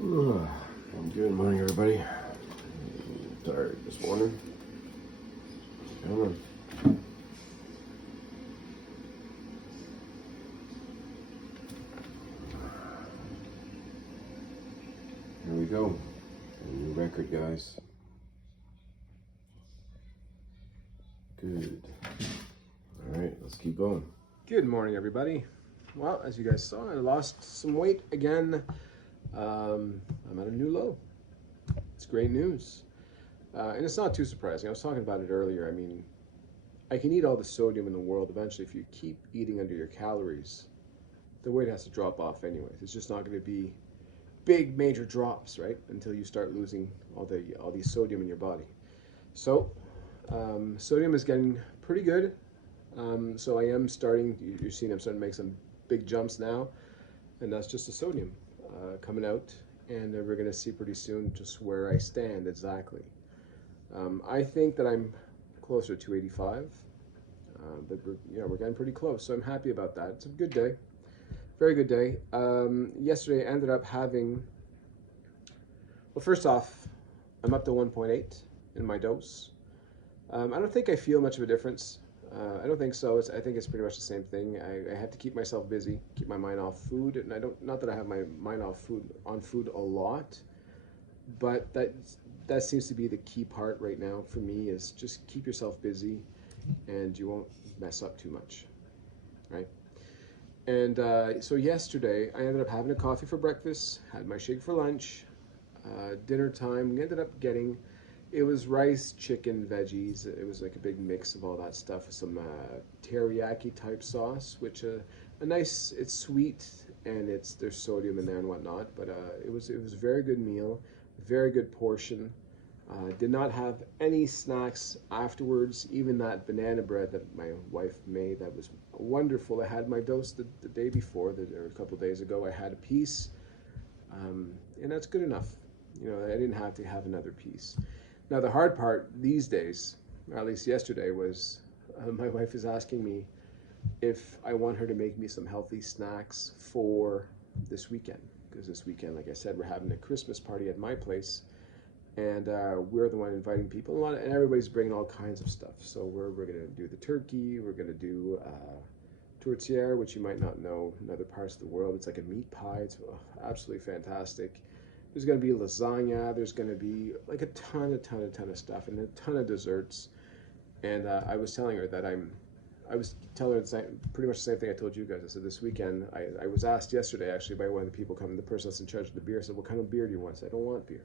Good morning, everybody. Tired this morning. Come on. Here we go. A new record, guys. Good. All right, let's keep going. Good morning, everybody. Well, as you guys saw, I lost some weight again. I'm at a new low. It's great news. And it's not too surprising. I was talking about it earlier. I mean, I can eat all the sodium in the world. Eventually, if you keep eating under your calories, the weight has to drop off anyways. It's just not going to be big, major drops, right? Until you start losing all the sodium in your body. So, sodium is getting pretty good. So I am starting, you're seeing I'm starting to make some big jumps now, and that's just the sodium coming out, and we're going to see pretty soon just where I stand exactly. I think that I'm closer to 285, but we're getting pretty close, so I'm happy about that. It's a good day, very good day. Yesterday I ended up having, well, first off, I'm up to 1.8 in my dose. I don't think I feel much of a difference. I don't think so. I think it's pretty much the same thing. I have to keep myself busy, keep my mind off food, and not that I have my mind off food a lot, but that seems to be the key part right now for me, is just keep yourself busy, and you won't mess up too much, right? And so yesterday I ended up having a coffee for breakfast, had my shake for lunch, dinner time. We ended up getting. It was rice, chicken, veggies. It was like a big mix of all that stuff with some teriyaki type sauce, which a nice. It's sweet and there's sodium in there and whatnot. But it was a very good meal, very good portion. Did not have any snacks afterwards. Even that banana bread that my wife made, that was wonderful. I had my dose the day before, or a couple of days ago. I had a piece, and that's good enough. I didn't have to have another piece. Now, the hard part these days, or at least yesterday, was my wife is asking me if I want her to make me some healthy snacks for this weekend. Because this weekend, like I said, we're having a Christmas party at my place, and we're the one inviting people, and everybody's bringing all kinds of stuff. So we're going to do the turkey, we're going to do tourtière, which you might not know in other parts of the world. It's like a meat pie. It's absolutely fantastic. There's going to be lasagna. There's going to be like a ton of stuff, and a ton of desserts. And I was telling her that I was telling her pretty much the same thing I told you guys. I said this weekend, I was asked yesterday actually by one of the people coming, the person that's in charge of the beer. I said, what kind of beer do you want? I said, I don't want beer.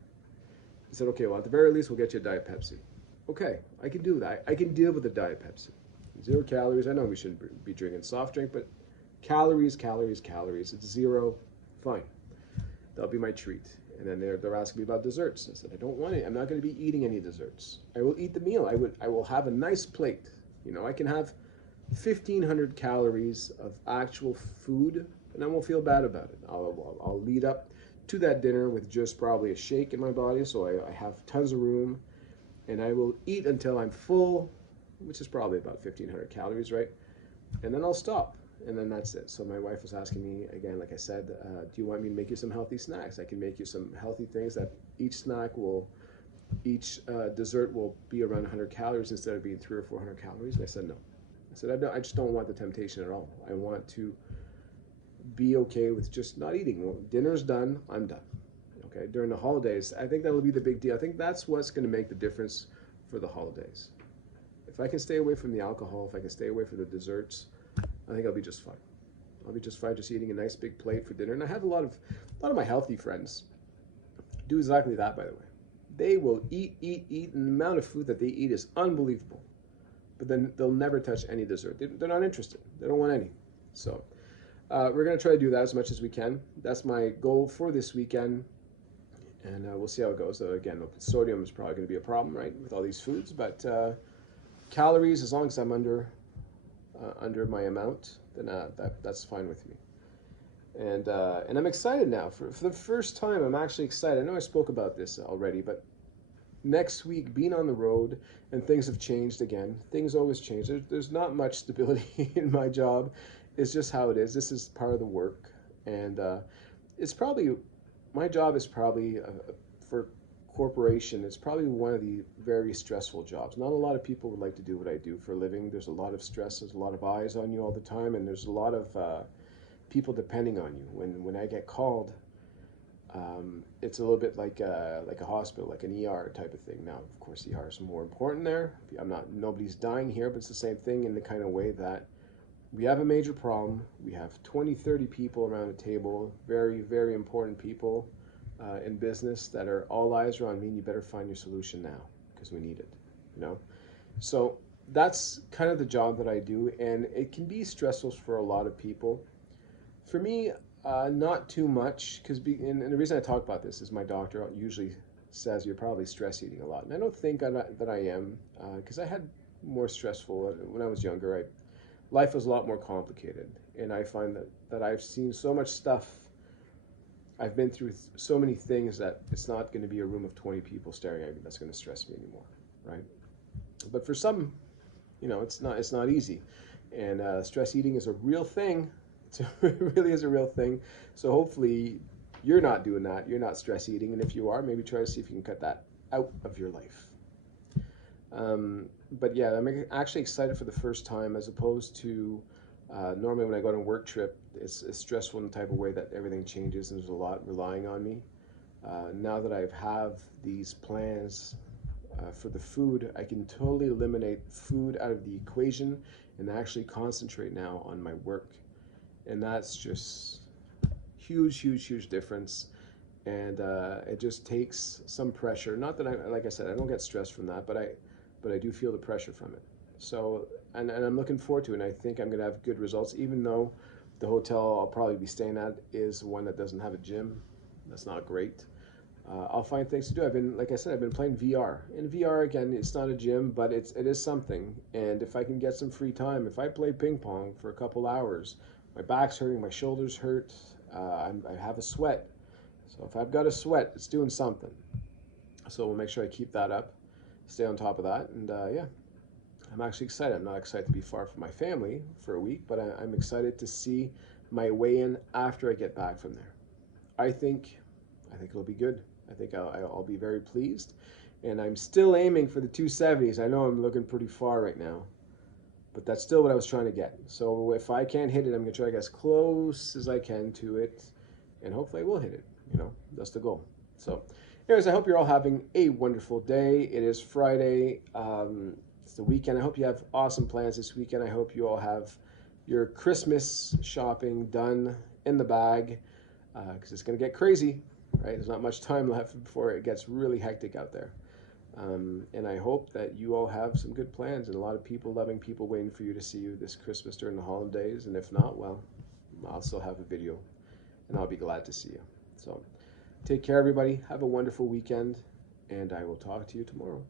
He said, okay, well, at the very least, we'll get you a Diet Pepsi. Okay, I can do that. I can deal with a Diet Pepsi. 0 calories. I know we shouldn't be drinking soft drink, but calories. It's 0. Fine. That'll be my treat. And then they're asking me about desserts. I said, I don't want it. I'm not going to be eating any desserts. I will eat the meal. I will have a nice plate. I can have 1,500 calories of actual food, and I won't feel bad about it. I'll lead up to that dinner with just probably a shake in my body, so I have tons of room, and I will eat until I'm full, which is probably about 1,500 calories, right? And then I'll stop. And then that's it. So my wife was asking me, again, like I said, do you want me to make you some healthy snacks? I can make you some healthy things that each dessert will be around 100 calories instead of being 300 or 400 calories. And I said, no. I said, I just don't want the temptation at all. I want to be okay with just not eating. When dinner's done, I'm done. Okay, during the holidays, I think that'll be the big deal. I think that's what's going to make the difference for the holidays. If I can stay away from the alcohol, if I can stay away from the desserts, I think I'll be just fine. I'll be just fine just eating a nice big plate for dinner. And I have a lot of my healthy friends do exactly that, by the way. They will eat, and the amount of food that they eat is unbelievable. But then they'll never touch any dessert. They're not interested. They don't want any. So we're going to try to do that as much as we can. That's my goal for this weekend. And we'll see how it goes. Again, sodium is probably going to be a problem, right, with all these foods. But calories, as long as I'm under my amount, then that's fine with me. And I'm excited now. For the first time, I'm actually excited. I know I spoke about this already, but next week, being on the road, and things have changed again. Things always change. There's not much stability in my job. It's just how it is. This is part of the work. And it's probably my job is probably for corporation. It's probably one of the very stressful jobs. Not a lot of people would like to do what I do for a living. There's a lot of stress. There's a lot of eyes on you all the time, and there's a lot of people depending on you. When I get called, it's a little bit like a hospital, like an ER type of thing. Now, of course, ER is more important there. Nobody's dying here, but it's the same thing in the kind of way that we have a major problem. We have 20, 30 people around a table, very, very important people in business that are all eyes are on me, and you better find your solution now because we need it, you know? So that's kind of the job that I do, and it can be stressful for a lot of people. For me, not too much, and the reason I talk about this is my doctor usually says you're probably stress eating a lot, and I don't think that I am, because I had more stressful when I was younger. Life was a lot more complicated, and I find that I've seen so much stuff. I've been through so many things that it's not going to be a room of 20 people staring at me that's going to stress me anymore, right? But for some, it's not easy, and stress eating is a real thing. It really is a real thing. So hopefully you're not doing that. You're not stress eating, and if you are, maybe try to see if you can cut that out of your life. But yeah, I'm actually excited for the first time, as opposed to normally when I go on a work trip, it's stressful in the type of way that everything changes and there's a lot relying on me. Now that I have these plans for the food, I can totally eliminate food out of the equation and actually concentrate now on my work. And that's just huge, huge, huge difference. And it just takes some pressure. Not that like I said, I don't get stressed from that, but I do feel the pressure from it. So, and I'm looking forward to it. And I think I'm going to have good results, even though the hotel I'll probably be staying at is one that doesn't have a gym. That's not great. I'll find things to do. Like I said, I've been playing VR. In VR, again, it's not a gym, but it is something. And if I can get some free time, if I play ping pong for a couple hours, my back's hurting, my shoulders hurt, I have a sweat. So if I've got a sweat, it's doing something. So we'll make sure I keep that up, stay on top of that, and yeah, I'm actually excited. I'm not excited to be far from my family for a week, but I'm excited to see my way in after I get back from there. I think it'll be good. I think I'll be very pleased, and I'm still aiming for the 270s. I know I'm looking pretty far right now, but that's still what I was trying to get. So if I can't hit it, I'm going to try to get as close as I can to it, and hopefully I will hit it. That's the goal. So anyways, I hope you're all having a wonderful day. It is Friday. It's the weekend. I hope you have awesome plans this weekend. I hope you all have your Christmas shopping done in the bag, because it's going to get crazy, right? There's not much time left before it gets really hectic out there. And I hope that you all have some good plans, and a lot of loving people waiting for you to see you this Christmas during the holidays. And if not, well, I'll still have a video, and I'll be glad to see you. So take care, everybody. Have a wonderful weekend, and I will talk to you tomorrow.